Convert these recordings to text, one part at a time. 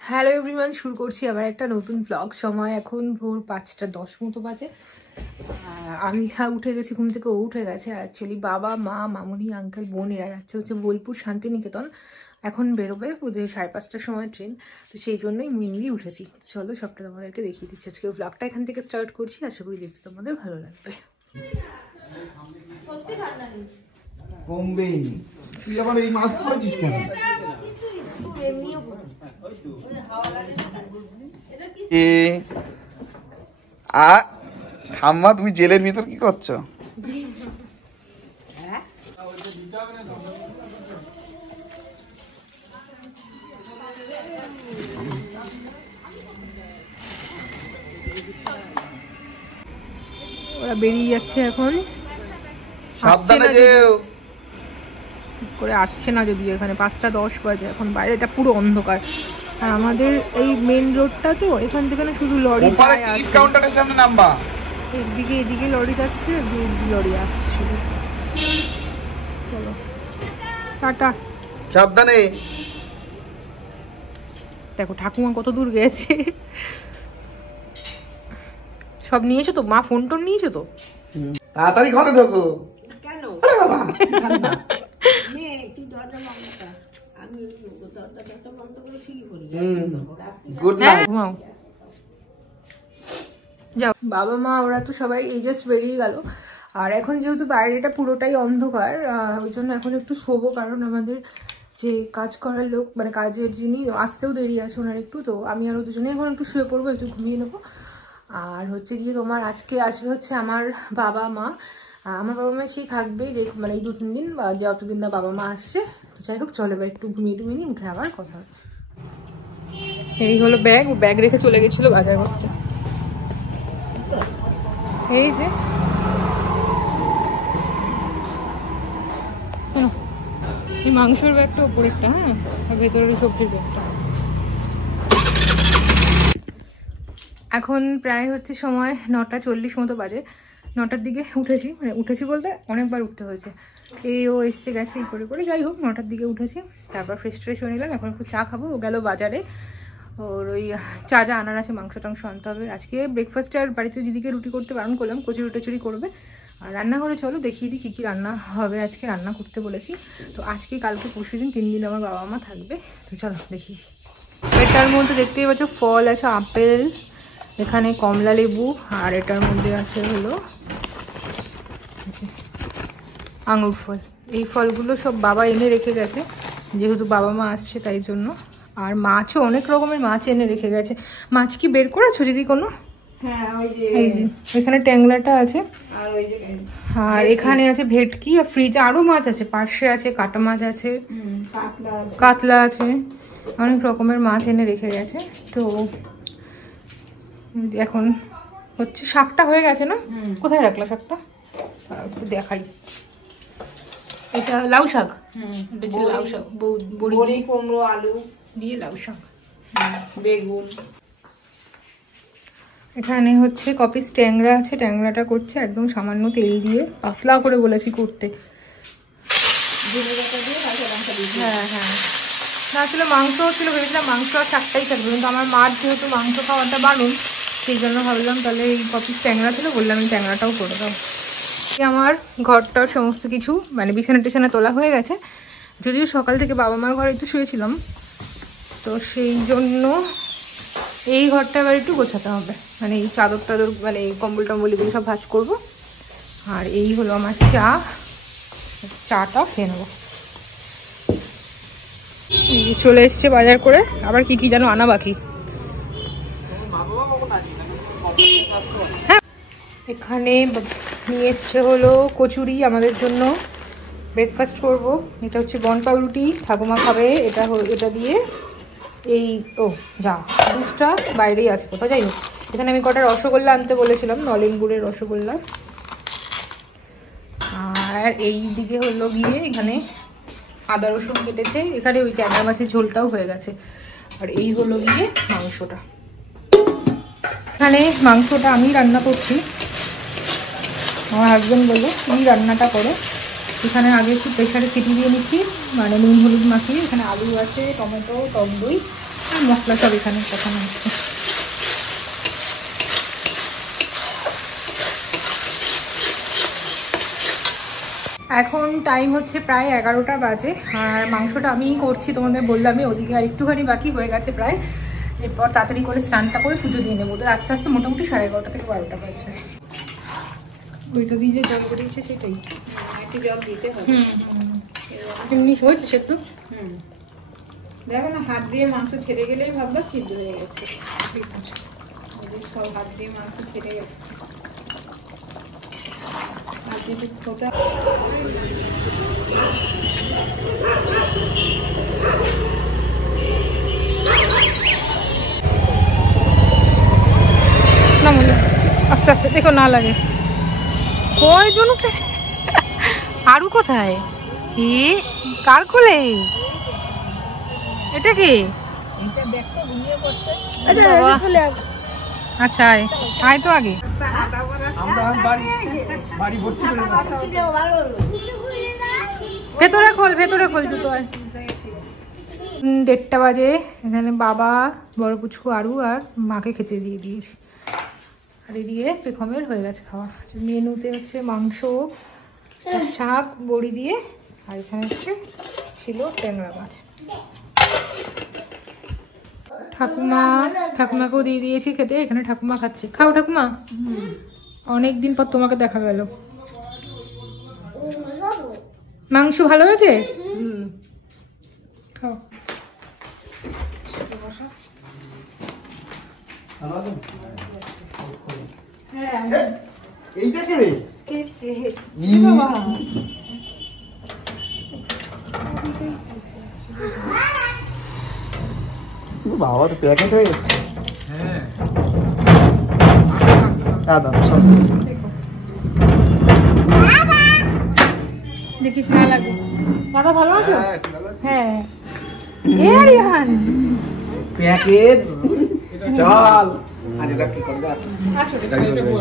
Hello everyone, শুরু করছি আবার একটা নতুন ব্লগ। সময় এখন ভোর 5:10 মতো বাজে। আমি উঠে গেছি ঘুম থেকে, ও উঠে গেছে। অ্যাকচুয়ালি বাবা, মা, মামুনি, আঙ্কেল, বোন এরা যাচ্ছে হচ্ছে বোলপুর শান্তিনিকেতন। এখন বেরোবে ওদের 5:30টার সময় ট্রেন, তো সেই জন্যই মেনলি উঠেছি। চলো সবটা তোমাদেরকে দেখিয়ে দিচ্ছি। আজকে ব্লগটা এখান থেকে স্টার্ট করছি, আশা করি দেখতে তোমাদের ভালো লাগবে। কমবেই তুই আবার এই মাছ পড়েছিস কেন? ঠাম্মা তুমি জেলের ভিতর কি করছো? ওরা বেরিয়ে যাচ্ছে এখন। সাবধানে যেও। করে আসছে না যদিও, এখানে 5:10 বাজে এখন, বাইরেটা পুরো অন্ধকার। আর আমাদের এই মেন রোডটা তো, এখান থেকে না শুধু লরি যায় আর কাউন্টারের সামনে নামবা। এদিকে লরি যাচ্ছে, লরি আসছে শুধু। চলো টাটা। সাবধানে। দেখো ঠাকুমা কত দূর গেছে। সব নিয়েছো তো? মা ফোন টোন নিয়েছো তো? তাড়াতাড়ি ঘরে ঢোকো। কেন তুই দরজা বন্ধ কর, আমি দরজা বন্ধ করে শুয়ে পড়ি। Good night. ঘুমাও, যাও। বাবা মা ওরা তো সবাই এই জাস্ট বেরিয়ে গেল। আর এখন যেহেতু বাইরেটা পুরোটাই অন্ধকার, ওই জন্য এখন একটু শোবো, কারণ আমাদের যে কাজ করার লোক, মানে কাজের যিনি, আসতেও দেরি আছে ওনার একটু। তো আমি আরও দুজনে এখন একটু শুয়ে পড়বো, একটু ঘুমিয়ে নেবো। আর হচ্ছে গিয়ে তোমার আজকে আসবে হচ্ছে আমার বাবা মা। আমার বাবা মা সেই থাকবে, যে মানে এই 2-3 দিন, বা যতদিন না বাবা মা আসছে। তো যাই হোক, চলো এবার একটু ঘুমিয়ে নিয়ে উঠে আবার কথা হচ্ছে। এই হলো ব্যাগ, ও ব্যাগ রেখে চলে গেছিলো বাজার করতে। এই যে এই মাংসের ব্যাগটা উপরেরটা, হ্যাঁ, আর ভেতরের সবজির ব্যাগটা। এখন প্রায় হচ্ছে সময় 9:40 মতো বাজে। 9টার দিকে উঠেছি, মানে উঠেছি বলতে অনেকবার উঠতে হয়েছে। এই ও এসছে গেছে এই করে, যাই হোক 9টার দিকে উঠেছি। তারপর ফ্রেশ হয়ে নিলাম, এখন একটু চা খাবো। ও গেল বাজারে, ওর ওই চা আনার আছে, মাংস টাংস আনতে হবে। আজকে ব্রেকফাস্টে আর বাড়িতে দিদিকে রুটি করতে বারণ করলাম, কচুরি টচুরি করবে। আর রান্নাঘরে চলো দেখিয়ে দিই কী রান্না হবে। আজকে রান্না করতে বলেছি। তো আজকে কালকে পরশু দিন 3 দিন আমার বাবা মা থাকবে। তো চলো দেখিয়ে দিই। এটার মধ্যে দেখতেই পাচ্ছ ফল আছে, আপেল, এখানে কমলা লেবু, আর এটার মধ্যে আছে হলো আঙুর ফল। এই ফলগুলো সব বাবা এনে রেখে গেছে, যেহেতু বাবা মা আসছে তাই জন্য। আর মাছও অনেক রকমের মাছ এনে রেখে গেছে। মাছ কি বের করেছো দিদি কোনো? হ্যাঁ, ওই যে এই যে এখানে ট্যাংলাটা আছে, আর ওই যে আর এখানে আছে ভেটকি, আর ফ্রিজে আরো মাছ আছে, পার্শে আছে, কাটা মাছ আছে, কাতলা আছে, অনেক রকমের মাছ এনে রেখে গেছে। তো এখন হচ্ছে শাকটা হয়ে গেছে না? কোথায় রাখলা শাকটা? একটু দেখাই। এটা লাউ শাক, এটা হচ্ছে লাউ শাক, বড়ি, কুমড়ো, আলু দিয়ে লাউ শাক, বেগুন। এখানে হচ্ছে কপিস ট্যাংরা আছে, ট্যাংরাটা করছে একদম সামান্য তেল দিয়ে, পাতলা করে বলেছি করতে। হ্যাঁ হ্যাঁ, না আসলে মাংস ছিল, ভেবেছিলাম মাংস আর শাকটাই থাকবে, কিন্তু আমার মার যেহেতু মাংস খাওয়াটা বারণ, সেই জন্য ভাবলাম তাহলে এই কপিস ট্যাংরা ছিল, বললাম এই ট্যাংরাটাও করে দাও। আমার ঘরটার সমস্ত কিছু মানে বিছানা টিছানা তোলা হয়ে গেছে, যদিও সকাল থেকে বাবা মার ঘরে একটু শুয়েছিলাম, তো সেই জন্য এই ঘরটা এবার একটু গোছাতে হবে। মানে এই চাদর টাদর, মানে এই কম্বল টম্বল এগুলো সব ভাঁজ করবো। আর এই হলো আমার চাটা খেয়ে নেবো। চলে এসছে বাজার করে, আবার কি কি যেন আনা বাকি। হ্যাঁ, এখানে নিয়ে এসছে হলো কচুরি আমাদের জন্য, ব্রেকফাস্ট করব। এটা হচ্ছে বনপাউরুটি, ঠাকুমা খাবে এটা দিয়ে। এই যা দুধটা বাইরেই আছে কোথাও, যাই হোক। এখানে আমি কটা রসগোল্লা আনতে বলেছিলাম, নলেন গুড়ের রসগোল্লা। আর এই দিকে হলো গিয়ে এখানে আদা রসুন কেটেছে, এখানে ওই ট্যাংরা মাছের ঝোলটাও হয়ে গেছে। আর এই হলো গিয়ে মাংসটা। এখানে মাংসটা আমি রান্না করছি, আমার হাজবেন্ড বলে তুমি রান্নাটা করো। এখানে আগে একটু প্রেশারে সিটি দিয়ে নিচ্ছি, মানে নুন হলুদ মাখিয়ে। এখানে আলু আছে, টমেটো, টক দই, মশলা সব এখানে কষানো হচ্ছে। এখন টাইম হচ্ছে প্রায় 11টা বাজে, আর মাংসটা আমিই করছি, তোমাদের বললামই, ওদিকে আর একটুখানি বাকি হয়ে গেছে প্রায়। এরপর তাড়াতাড়ি করে স্নানটা করে পুজো দিয়ে নেবো, আস্তে আস্তে মোটামুটি 11:30 থেকে 12টা বাজবে। ওইটা দিয়ে যে জল করেছে সেটাই একটু জল দিতে হবে। এমনি হয়েছে সে তো। দেখো না, হাত দিয়ে মাংস ছেড়ে গেলেই ভাববা সিদ্ধ হয়ে গেছে। সব হাত দিয়ে মাংস ছেড়ে গেছে। আর যদি ফোটা না মনে আস্তে আস্তে দেখো না লাগে। কয়জন উঠেছে? আরু কোথায়? এ কার কোলে? এটা কি? আচ্ছা আয় আয় তো আগে। ভেতরে খোল জুতো আয়। 1:30টা বাজে। এখানে বাবা, বড় পুচকু, আরু আর মাকে খেতে দিয়ে দিয়েছি। আর এদিকে পেখমের হয়ে গেছে খাওয়া। মেনুতে হচ্ছে মাংস, শাক বড়ি দিয়ে, আর এখানে হচ্ছে ছিল ট্যাংরা মাছ। ঠাকুমাকেও দিয়ে দিয়েছি খেতে। এখানে ঠাকুমা খাচ্ছে। খাও ঠাকুমা। অনেকদিন পর তোমাকে দেখা গেল। মাংস ভালো হয়েছে? খাও। এইটা কে রে? বাবা তো প্যাকেট হয়ে গেছে। হ্যাঁ দাদা সব দেখিস না লাগে। দাদা ভালো আছো? হ্যাঁ। এ রিহান প্যাকেজ চল। আর এটা কি করবে? আসো।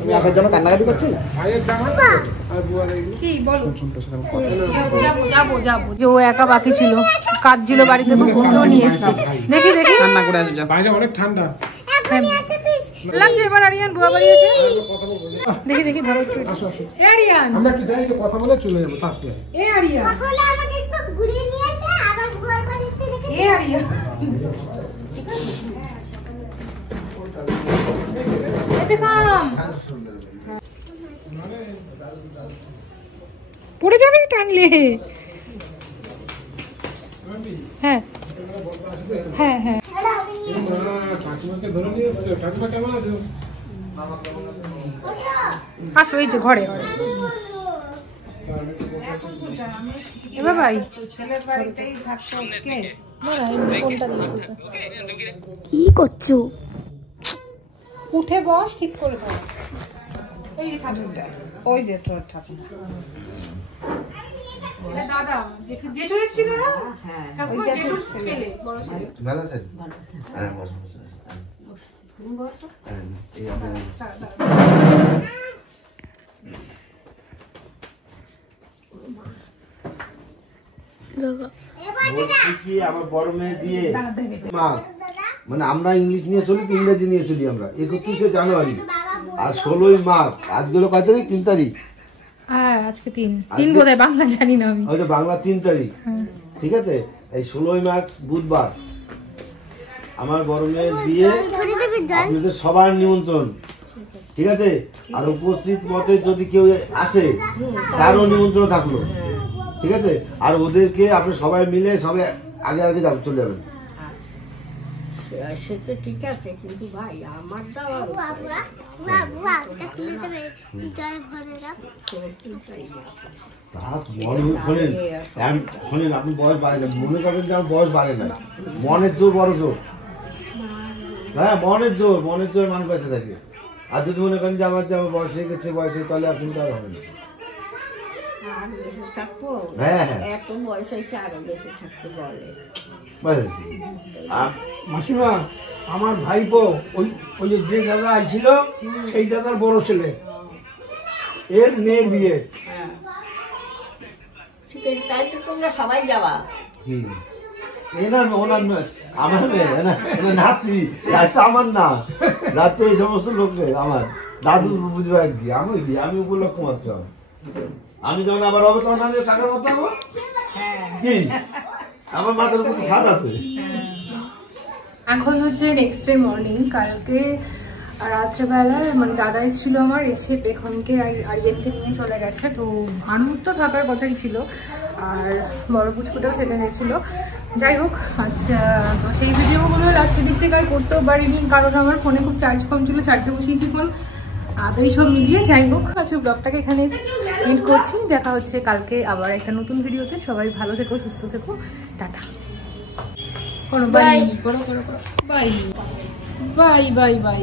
তুমি আপনার জন্য কান্নাকাটি করছেন? কি বলো? যাবো। যে ও একা বাকি ছিল, কাজ ছিল বাড়িতে, ওকেও নিয়ে এসছে। দেখি কান্না করে আসো। বাইরে অনেক ঠান্ডা লাগছে। এবার আরিয়ান বুয়া বাড়ি আছে। দেখি ধরো একটু। এ আরিয়ান আমরা একটু যাই, কথা বলে চলে যাবো তাড়াতাড়ি। এ আরিয়ান তাহলে আমাকে একটু ঘুরিয়ে নিয়ে এসে আবার বুয়ার বাড়িতে রেখে এ আরিয়ান পড়ে যাবে টানলে। হ্যাঁ হ্যাঁ হ্যাঁ। ঠাকুমাকে ধরে নিয়ে এসছো। ঠাকুমা কেমন আছো? আসো, এই যে ঘরে। এবার ভাই ছেলের বাড়িতেই থাকতো। কে কি করছো? উঠে বস, ঠিক করে দাও। এই ঠাকুরটা, ওই যে তোর ঠাকুর। দাদা জেঠু এসেছিল না? ঠাকুমা ওই জেঠুর জেঠুর ছেলে, বড় ছেলে। ভালো আছেন? হ্যাঁ বস বস। এই বলছি আমার বড় মেয়ে দিয়ে মা, মানে আমরা ইংলিশ নিয়ে চলি, ইংরেজি নিয়ে চলি আমরা। 31শে জানুয়ারি আর 16ই মার্চ। আজকে হলো কয় তারিখ? 3 তারিখ। হ্যাঁ আজকে 3 বোধহয়, বাংলা জানি না আমি। হয়তো বাংলা 3 তারিখ। ঠিক আছে, এই 16ই মার্চ বুধবার আমার বড় মেয়ের বিয়ে। আপনাদের সবার নিমন্ত্রণ, ঠিক আছে? আর উপস্থিত মতে যদি কেউ আসে তারও নিমন্ত্রণ থাকলো, ঠিক আছে? আর ওদেরকে আপনি সবাই মিলে সবাই আগে চলে যাবেন। সে তো ঠিক আছে, কিন্তু ভাই আমার দাও শোনেন, আপনি বয়স বাড়ে না, মনে করবেন যে আমার বয়স বাড়ে না। মনের জোর বড় জোর। হ্যাঁ মনের জোর মানুষ বেঁচে থাকে। আর যদি মনে করেন যে আমার বয়স হয়ে গেছে, তাহলে আপনি তো আর হবে না। থাকবো। হ্যাঁ এত বয়স হয়েছে, আরো বেশি থাকতে বলে। মাসিমা, আমার ভাইপো ওই যে দাদা আইছিল, সেই দাদার বড় ছেলে, এর মেয়ের বিয়ে। ঠিক আছে, তাই তো তোমরা সবাই যাবা। এনার ওনার আমার মেয়ে এনার নাতি তো আমার না রাতে এই সমস্ত লোকের আমার দাদু বুঝবে কি আমি উপলক্ষ মাত্র আমি যখন আবার হবে তখন আমি কাকার মতো হবো কি আমার মাথার মধ্যে স্বাদ আছে। এখন হচ্ছে নেক্সট ডে মর্নিং। কালকে রাত্রেবেলা মানে দাদা এসেছিল আমার, এসে পেখমকে আর আরিয়ানকে নিয়ে চলে গেছে। তো মানুষ তো থাকার কথাই ছিল, আর বড় পুচকুটাও থেকে গেছিলো। যাই হোক আজকে সেই ভিডিওগুলো লাস্টের দিক থেকে আর করতেও পারিনি, কারণ আমার ফোনে খুব চার্জ কম ছিল, চার্জে বসিয়েছি ফোন। তো এইসব মিলিয়ে যাই হোক আজকে ব্লগটাকে এখানে এন্ড করছি। দেখা হচ্ছে কালকে আবার একটা নতুন ভিডিওতে। সবাই ভালো থেকো, সুস্থ থেকো, tata. Bye bye bye bye bye.